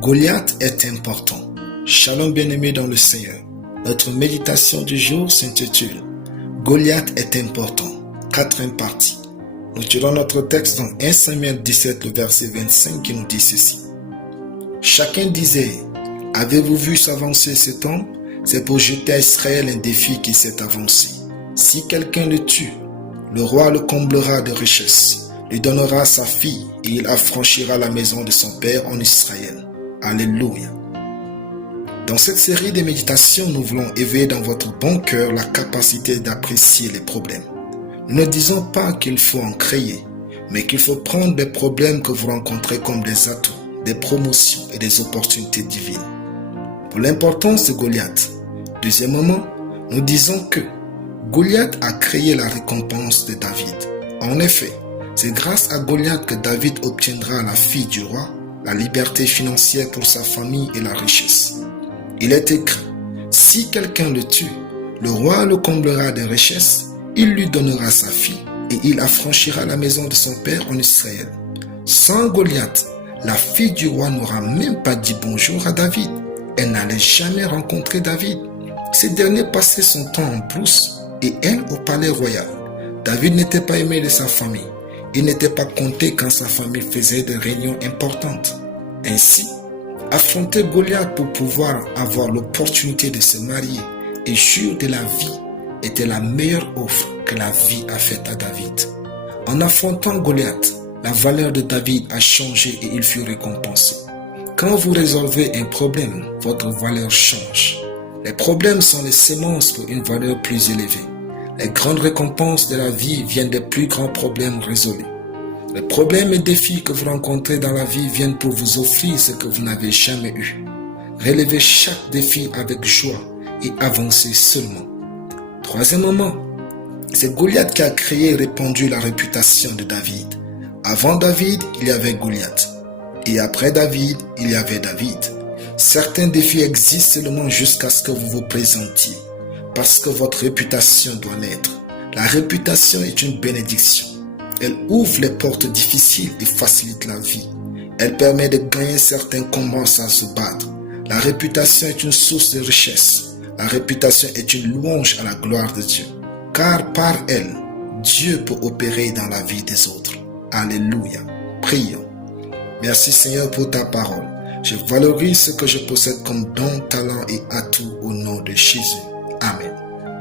Goliath est important. Shalom bien-aimés dans le Seigneur. Notre méditation du jour s'intitule Goliath est important. 4e partie. Nous tirons notre texte dans 1 Samuel 17, le verset 25 qui nous dit ceci. Chacun disait, avez-vous vu s'avancer cet homme? C'est pour jeter à Israël un défi qui s'est avancé. Si quelqu'un le tue, le roi le comblera de richesses, lui donnera sa fille et il affranchira la maison de son père en Israël. Alléluia. Dans cette série de méditations, nous voulons éveiller dans votre bon cœur la capacité d'apprécier les problèmes. Nous ne disons pas qu'il faut en créer, mais qu'il faut prendre des problèmes que vous rencontrez comme des atouts, des promotions et des opportunités divines. Pour l'importance de Goliath, deuxièmement, nous disons que Goliath a créé la récompense de David. En effet, c'est grâce à Goliath que David obtiendra la fille du roi, la liberté financière pour sa famille et la richesse. Il est écrit, si quelqu'un le tue, le roi le comblera de richesses, il lui donnera sa fille et il affranchira la maison de son père en Israël. Sans Goliath, la fille du roi n'aura même pas dit bonjour à David. Elle n'allait jamais rencontrer David. Ce dernier passait son temps en brousse et elle au palais royal. David n'était pas aimé de sa famille. Il n'était pas compté quand sa famille faisait des réunions importantes. Ainsi, affronter Goliath pour pouvoir avoir l'opportunité de se marier et jouir de la vie était la meilleure offre que la vie a faite à David. En affrontant Goliath, la valeur de David a changé et il fut récompensé. Quand vous résolvez un problème, votre valeur change. Les problèmes sont les semences pour une valeur plus élevée. Les grandes récompenses de la vie viennent des plus grands problèmes résolus. Les problèmes et défis que vous rencontrez dans la vie viennent pour vous offrir ce que vous n'avez jamais eu. Relevez chaque défi avec joie et avancez seulement. Troisièmement, c'est Goliath qui a créé et répandu la réputation de David. Avant David, il y avait Goliath. Et après David, il y avait David. Certains défis existent seulement jusqu'à ce que vous vous présentiez. Parce que votre réputation doit naître. La réputation est une bénédiction. Elle ouvre les portes difficiles et facilite la vie. Elle permet de gagner certains combats sans se battre. La réputation est une source de richesse. La réputation est une louange à la gloire de Dieu. Car par elle, Dieu peut opérer dans la vie des autres. Alléluia. Prions. Merci Seigneur pour ta parole. Je valorise ce que je possède comme don, talent et atout au nom de Jésus. Amen.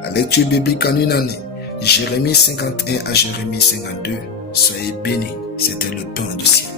La lecture biblique en une année, Jérémie 51 à Jérémie 52. Soyez bénis, c'était le pain du ciel.